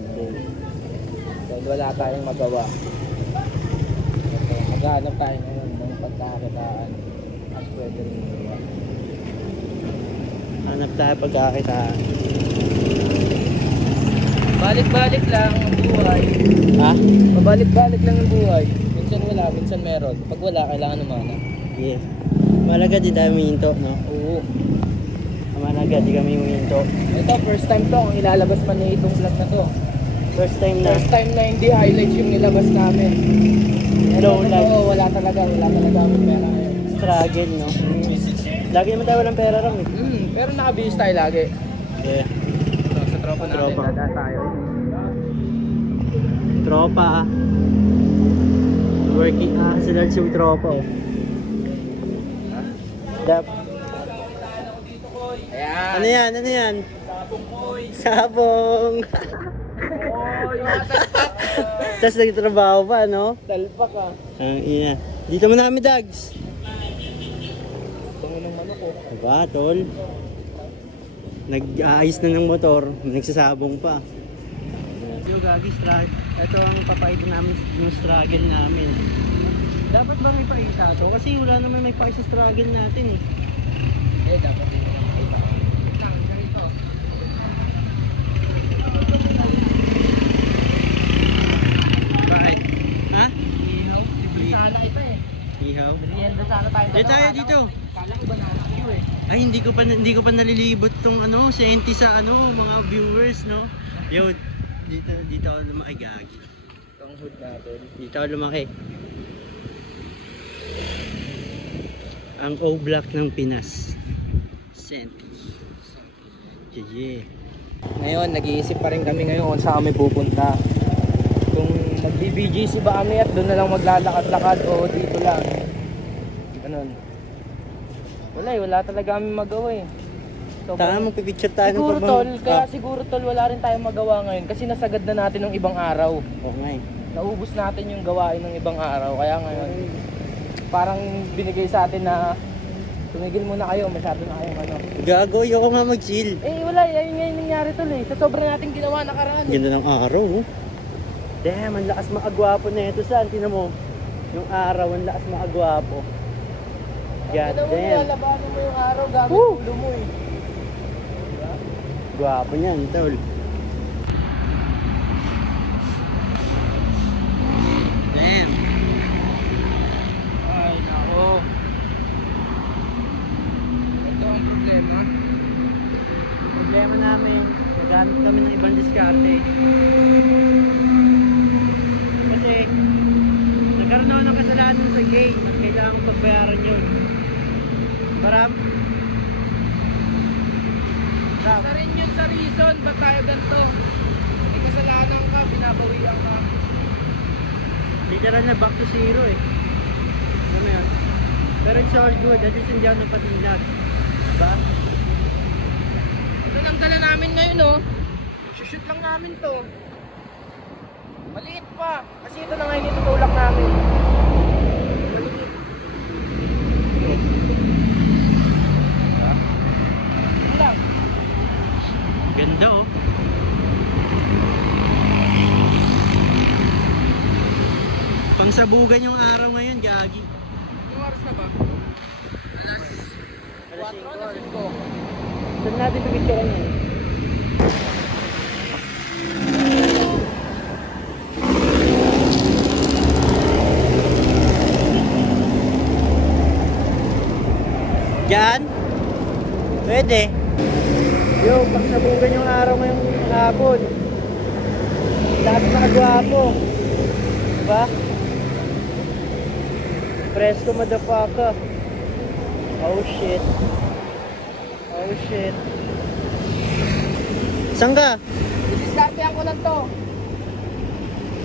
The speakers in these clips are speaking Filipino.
birthday. Dahil wala tayong magawa. So, maghanap tayo ngayon ng pagkakakitaan at pwede rin magawa. Hanap tayo pagkakitaan. Balik-balik lang ang buhay. Ha? Pabalik-balik lang ang buhay. Minsan wala, minsan meron. Pag wala, kailangan umana. Yes. Malaga di tayo minto, no? Oo. Malaga di kami minto. Ito, first time to ang ilalabas man na itong vlog na to. First time na. First time na hindi highlights yung nilabas namin. Low life. Oo, wala talaga akong pera ngayon. Struggle, no? Lagi naman tayo walang pera ram eh. Pero nakabihis tayo lagi. Yeah. So, sa tropa natin, Tropa. dadaan tayo. Tropa. Working sa large yung tropa, oh. Dap. Ayan. Ano yan? Ano yan? Sabong boy. Sabong. Oy, matalpak. Tapos nagtrabaho pa, no? Talpak ah. Ang ina. Dito mo namin, Dags. Bango ng manok ko. Diba, tol? Nag-aayos na ng motor, nagsasabong pa. Yo, gagi, struggle. Ito ang papaitin namin yung struggle namin. Dapat ba may paisa to? Kasi wala naman may paisa struggle natin eh. Dapat din. Bakit? Ha? Ihaw. Sana ito eh. Ihaw? Merienda sana tayo. Tayo dito. Kala ko ba na-review eh. Ay, hindi ko pa nalilibot tong ano, senti sa ano, mga viewers, no? Yo, dito ako lumaki, gagi. Itong hood natin. Dito ako lumaki. Ang O-Block ng Pinas. Senti. GG. Ngayon, nag-iisip pa rin kami ngayon kung saan kami pupunta. Kung mag-BBGC ba kami at doon na lang maglalakad-lakad o dito lang. Ganun. Wala talaga kami magawa eh. So, Tama, magpipicture tayo siguro ng tol, kaya siguro tol wala rin tayong magawa ngayon kasi nasagad na natin ng ibang araw. Oo nga eh. Naubos natin yung gawain ng ibang araw. Kaya ngayon, parang binigay sa atin na tumigil muna kayo, masyado na kayong ano. Gago, ayoko nga mag-chill. Wala, yun nga yung nangyari tol eh. Sa sobrang nating ginawa nakaraan eh. Ganda ng araw, oh. Damn, ang lakas maagwapo na ito, San. Tingnan mo. Yung araw, ang lakas maagwapo. God damn. Lalabanan mo yung araw gamit ulo mo eh. Gwapo niyan, tol. Damn. Ay, nako. Ito ang problema. Problema namin, naghanap kami ng ibang diskarte. Kasi, nagkaroon ako ng kasalanan sa gate. Kailangan pagbayaran yun. Baram? Isa rin yun sa reason ba't tayo ganito. May kasalanan ka, binabawian ka. Literal na back to zero eh. Ano yun? Pero it's all good, at least hindi ako napatinag. Diba? Ito lang dala namin ngayon oh. Shoot lang namin to. Maliit pa. Kasi ito na ngayon itutulak namin. Maliit. Ito lang. Ganda oh. Pangsabugan yung araw ngayon, gagi. Anong oras na ba? Alas 4 na 5. Saan natin pipicturean yan? Diyan? Pwede. Yo, pagsabugan yung araw ngayong hapon. Lahat nakagwapo. Diba? Presko motherfucker. Oh shit. Oh shit. Saan ka? Diskartehan ko lang to.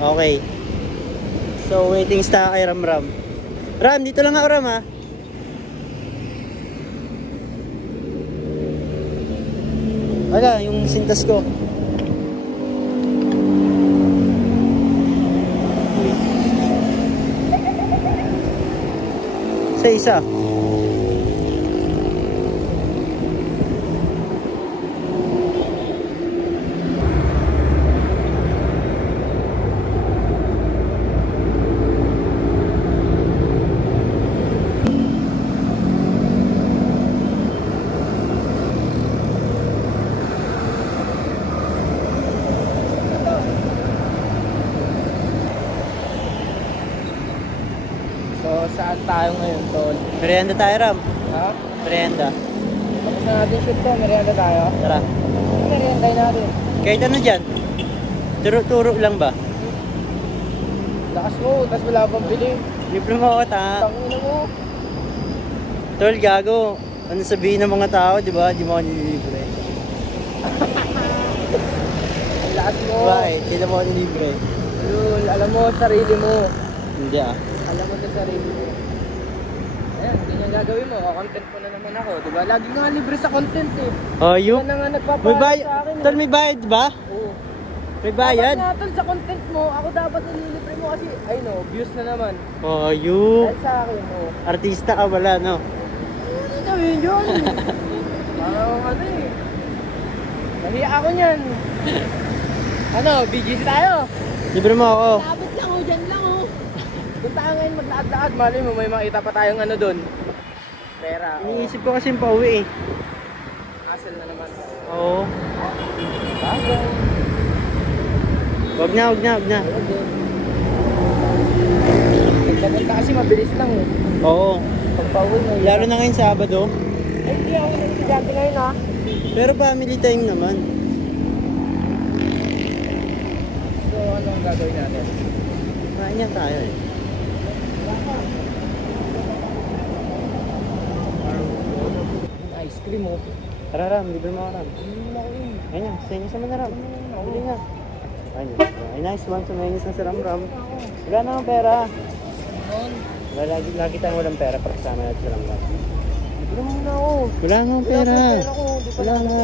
Okay. So waiting sta kay Ram. Ram, dito lang ako Ram ha. Wala, yung sintas ko. Isa. saan tayo ngayon, tol? Merienda tayo, Ram. Ha? Merienda. Tapos na natin shoot to, merienda tayo. Tara. Merienda natin. Kahit ano dyan? Turo-turo lang ba? Lakas mo, tapos wala pang bili. Libre mo ako, ta. Tangina mo. Tol, gago. Ano sabihin ng mga tao, di ba? Di mo ako nililibre. Ang lakas mo. Bakit? Hindi mo ako nililibre. Lul, alam mo, sarili mo. Hindi ah. Alam mo sa sarili mo. Ayan, hindi niya gagawin mo. Content ko na naman ako, di ba? Lagi nga libre sa content eh. Oh, you? Yan na nga May nagpapahal bayad. sa akin. Tol, may bayad ba? Oo. May bayad? Dapat nga tol, sa content mo, ako dapat nililibre mo kasi, ay no, views na naman. Oh, you. Dahil sa akin, oh. Artista ka wala, no? Ano gawin yun? Parang ano eh. Nahiya ako niyan. Ano, BGC tayo? Libre mo ako. Labot lang oh, dyan lang oh. Punta ka ngayon maglaad-laad, mali mo, may makita pa tayong ano dun. Pera, oh. Iniisip ko kasi pauwi eh. Hassle na naman. Oo. Bagay. Wag na, wag na, wag na. Pagpunta kasi mabilis lang eh. Oo. Pagpauwi mo. Lalo na ngayon Sabado. Ay, hindi ako nag-estudyante ngayon ha. Pero family time naman. So, ano ang gagawin natin? Kain yan tayo eh. Ice cream oh. Tara Ram, libre mo ako Ram. Ayun yan, sa inyo sa mga Ram. Huli nga. Ay, nice one. Sumayos na si Ram Ram. Wala naman pera. Wala, lagi tayong walang pera para kasama natin si Ram Ram. Libre mo na ako. Wala nga pera. Wala ko, di pa Wala nga.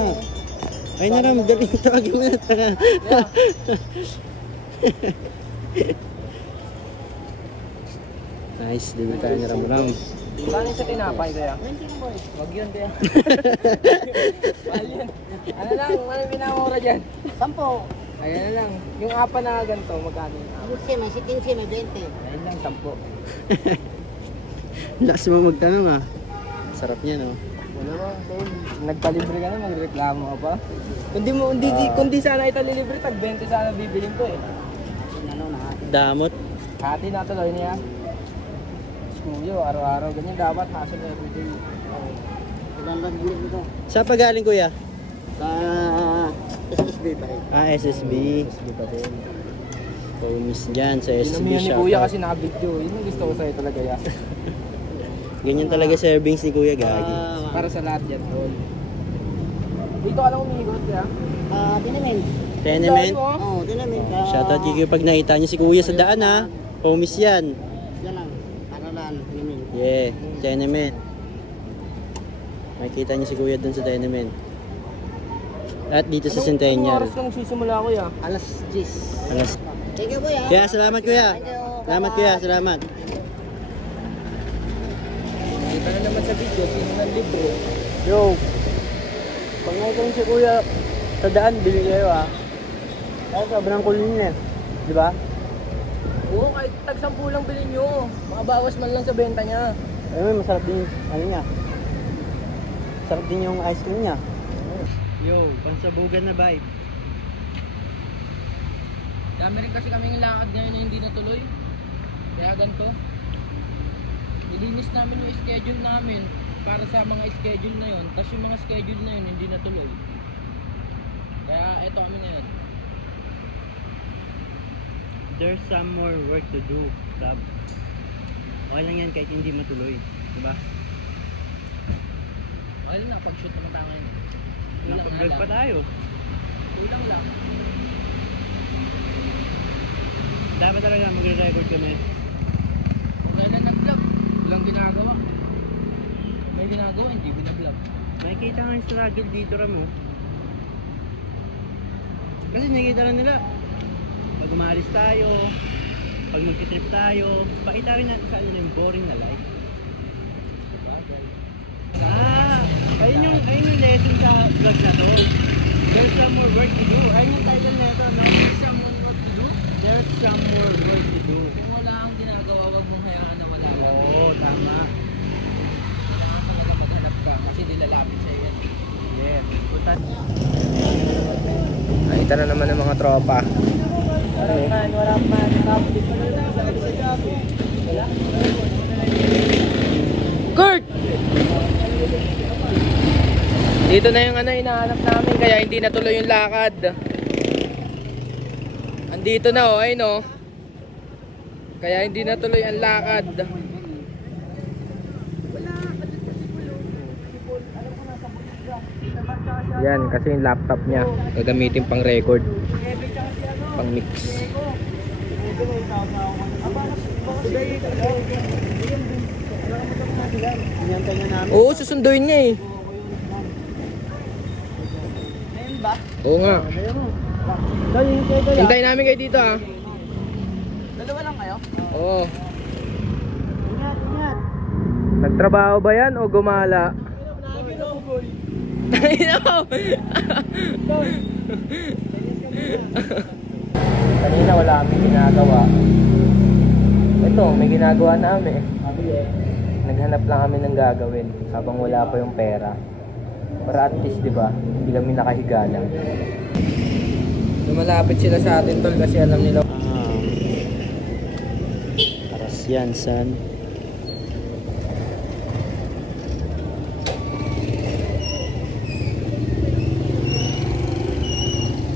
Ay na Ram, galing tawagin mo na tanga. Nice, libre tayo ni Ram Ram. Paano sa tinapay kaya? Wag yun kaya. Mahal yun. Ano lang, ano pinamura dyan? 10. Ayan na lang. Yung apa na ganito, magkano yung apa? Kasi may 15, may 20. Ayan lang, 10. Lakas mo magtanong ah. Sarap niya no. Wala ba? Nagpalibre ka na, magreklamo ka pa. Kundi sana italilibre, tag 20 sana bibilin ko eh. Ano na? Damot. Hati na tuloy niya. Kuyo, araw-araw ganyan dapat hassle everyday. Ilan lang bilhin ito? Saan pa galing kuya? Sa SSB pa rin. Ah, SSB. SB pa din. Homies dyan sa SSB Pinamihan ni shop. Kuya kasi naka-video. Yun yung gusto ko sa'yo talaga yan. Ganyan talaga servings ni Kuya Gagi. Para sa lahat yan, tol. Dito ka lang umigot ya. Tinamin. Tenement. Oo, tinamin. Shoutout kay Kuya pag nakita niyo si Kuya sa daan ha. Homies yan. Yan lang. Paralan, tinamin. Yeah, tenement. Makikita niyo si Kuya dun sa tenement. At dito sa Anong Centennial. oras kang sisimula Kuya? Alas 10. Alas. Thank you, kuya. Kuya, salamat Kuya. Thank you. Salamat Kuya, salamat. Kita na naman sa video, sino ng libre. Yo. Pag nakita niyo si Kuya sa daan, bili kayo ha. Ay, sobrang cool niya. Di ba? Oo, kahit tag-10 lang bilhin nyo. Makabawas man lang sa benta niya. Ayun, masarap din ano niya. Sarap din yung ice cream niya. Yo, pansabugan na vibe. Dami rin kasi kaming lakad ngayon na hindi natuloy. Kaya ganito. Nilinis namin yung schedule namin para sa mga schedule na yon. Tapos yung mga schedule na yun hindi natuloy. Kaya eto kami ngayon. There's some more work to do, Rob. Okay lang yan kahit hindi matuloy. Diba? Okay lang, nakapag-shoot naman tayo ngayon. Kulang nga Nakapag-vlog pa lang. tayo. Kulang lang. Dapat talaga magre-record kami. Kung kailan nag-vlog, walang ginagawa. May ginagawa, hindi binablog. Nakikita nga yung struggle dito, Ramo. Kasi nakikita lang nila. Pag umalis tayo, pag magkitrip tayo, pakita rin natin sa kanila yung boring na life. Ayun yung lesson sa vlog na to. There's some more work to do. Ayun yung title na ito, no? There's some more work to do. There's some more work to do. Kung wala kang ginagawa, wag mong hayaan na wala lang. Oo, tama. Kailangan talaga maghanap ka kasi dilalapit sa iyo. Yes. Punta. Nakita na naman ng mga tropa. Wala man. Kurt! Dito na yung hinahanap namin kaya hindi natuloy yung lakad. Andito na oh, ayun oh. Kaya hindi natuloy ang lakad. Yan kasi yung laptop niya gagamitin pang record, pang mix. Inantay na namin. Oo, susunduin niya eh. Ayun ba? Oo nga. Dali, hintay ka lang. Hintayin namin kayo dito ah. Dalawa lang kayo? Oo. Ingat, ingat. Nagtrabaho ba yan o gumala? Kanina wala kami ginagawa. Ito, may ginagawa namin. Naghanap lang kami ng gagawin habang wala pa yung pera. Para at least, di ba, hindi kami nakahiga lang. Lumalapit sila sa atin tol kasi alam nila. Aras yan, son.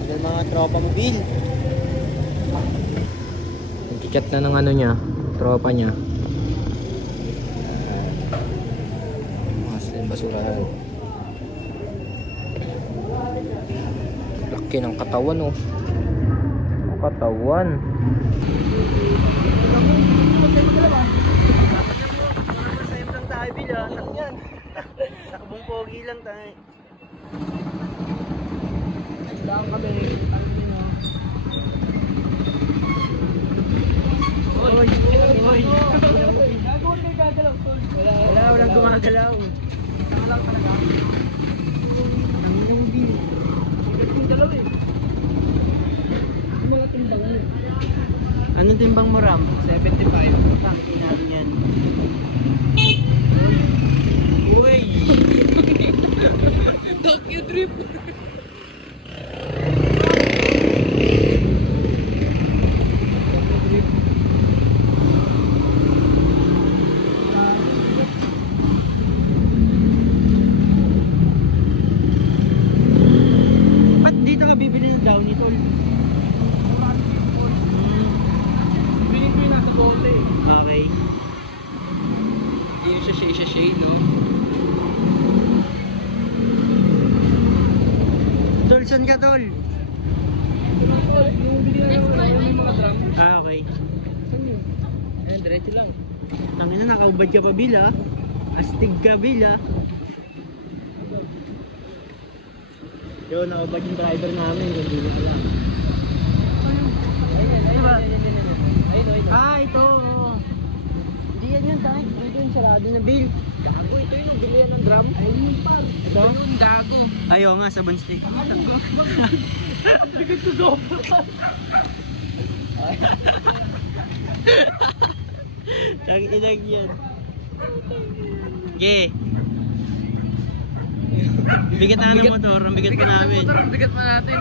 Yung mga tropa mobil. Nagkichat na ng ano niya, tropa niya. Maslen basurahan. Laki ng katawan oh. Ang katawan. Masayap lang tayo, Bill, ah. Nakabong pogi lang tayo. Nagdaan kami. Ano yun, oh. Oy, oy. Gagawin kayo gagalaw, tol. Walang gumagalaw. Tanga lang talaga. Ang hindi. Yung dalaw eh. Yung mga timbangan eh. Anong timbang mo, Ram? 75. Tangin natin yan. Uy! Tokyo trip. Ba't dito ka bibili ng downy, tol? Piling ko yung nasa bote. Okay. Hindi siya shade no? Tol, saan ka, tol? Yung bili na yung mga drum. Ah, okay. Saan yun? Ayan, diretso lang. Tangin na, nakaubad ka pa, Bill, ah. Astig ka, Bill, ah. Yun, nakaubad yung driver namin, hindi na alam. Ayun. Ah, ito, oo. Hindi yan yun, tayo. Ito yung sarado na, Bill. Uy, ito yung nagbili ng drum. Ayun yung pal. Ito? Yung gago. Ayaw nga, sabon stick. Ang bigat ko sopa. Tag-inag yan. Okay. Bigat na ng motor, ang bigat pa namin. Ang bigat pa natin.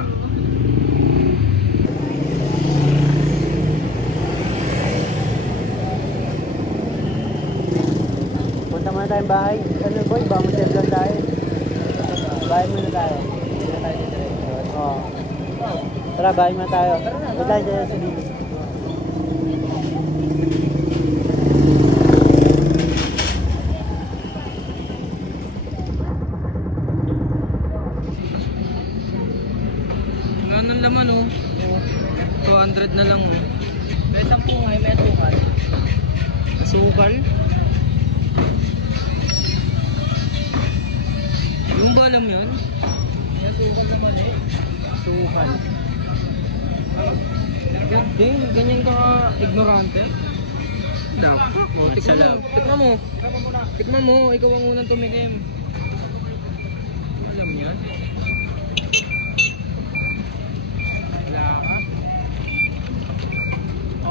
Punta muna tayong bahay. Ano boy, baka mag-save lang tayo. Bahay muna tayo. Hindi na tayo diretso. Oo. Tara, bahay muna tayo. Wait lang tayo sa bilis. Wala nang laman oh. 200 na lang oh. May 10 nga, may asukal. Asukal? Yung ba alam yun? May asukal naman eh. Asukal. Ding, ganyan ka ignorante. Naku, Tikman salab. mo, tikman mo. Tikman mo, ikaw ang unang tumikim. Alam mo yan? Wala ka.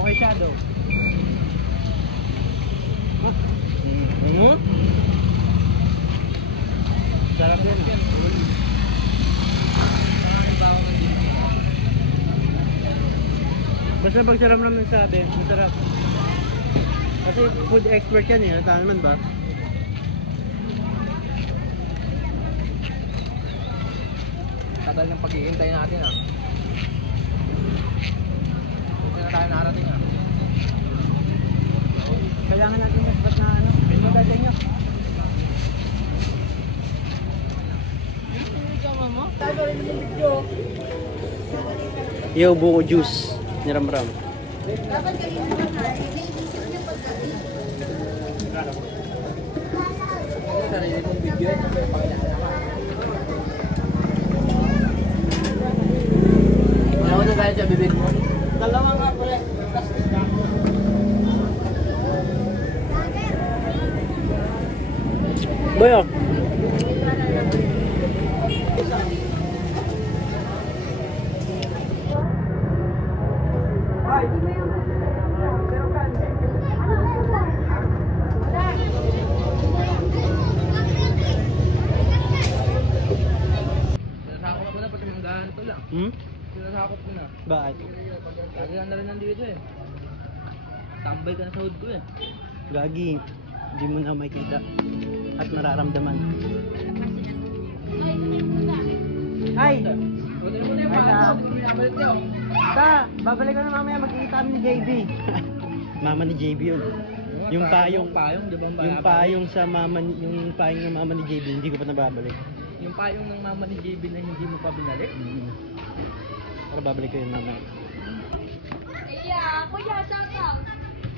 Okay, Shadow. Ano? Sarap yan. Basta pag sarap naman sabi, masarap. Kasi food expert yan eh, tama naman ba? Tagal ng pag-iintay natin ah. Hindi na tayo narating ah. Kailangan natin mas ba't na ano? Maganda nyo. Yo, buko juice. Niram-ram. Sarili mong video, may pakilala ka. Wala ko na tayo sa bibig mo. Dalawa nga pala. Boyo. Sinasakop ko na pati mga ganito lang. Sinasakop ko na. Bakit? Lagi lang na rin nandito eh. Tambay ka na sa hood ko eh. Gagi. Hindi mo na makita. At mararamdaman. Ay! Buti mo na yung Ay, paa. ta. Ta, babalik ko na mamaya magkikita kami ni JB. Mama ni JB yun. Yung payong, payong, di ba ang yung payong sa mama, yung payong ng mama ni JB, hindi ko pa nababalik. Yung payong ng mama ni JB na hindi mo pa binalik. Para babalik ko yun mamaya. Iya, kuya, shout out.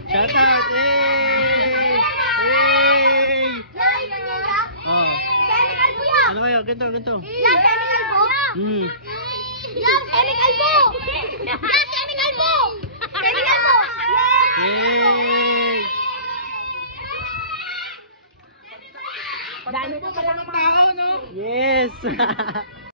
Shout out! Hey! Hey! Oh. Chemical kuya. Ano kayo? Ganito, ganito. Yan, chemical po. Hmm. Yan, chemical po. Yan, chemical po. Chemical po. Hey! Dami ko palang tao, no? Yes!